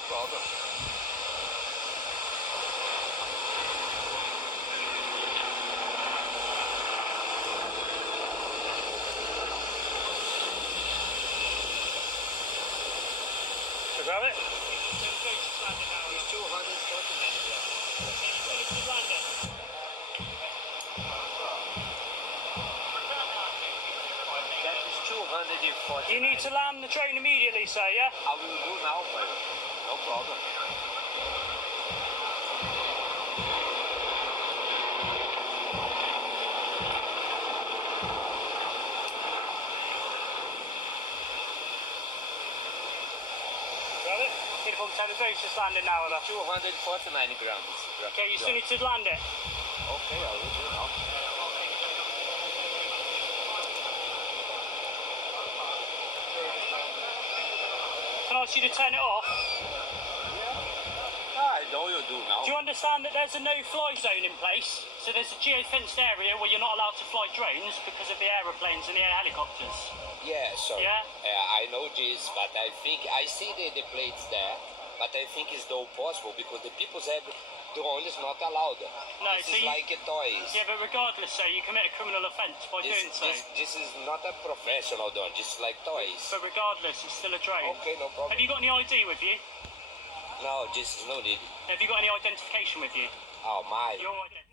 no problem. Grab it? It's 249 grams. That is 240. You need to land the train immediately, sir, yeah? I will do now, but no problem. Grab it? Uniform 10 degrees, just landing now, enough. 249 grams. Okay, you still need to land it. Okay, I will do now. Can I ask you to turn it off? I know you do now. Do you understand that there's a no-fly zone in place? So there's a geo-fenced area where you're not allowed to fly drones because of the aeroplanes and the air helicopters. Yeah, sorry. Yeah? I know this, but I think I see the plates there, but I think it's not possible because the people said drone is not allowed. No, this so is like a toys. Yeah, but regardless, sir, you commit a criminal offence by doing so. This is not a professional drone. This is like toys. But regardless, it's still a drone. Okay, no problem. Have you got any ID with you? No, this is no need. Have you got any identification with you? Oh my. Your identity.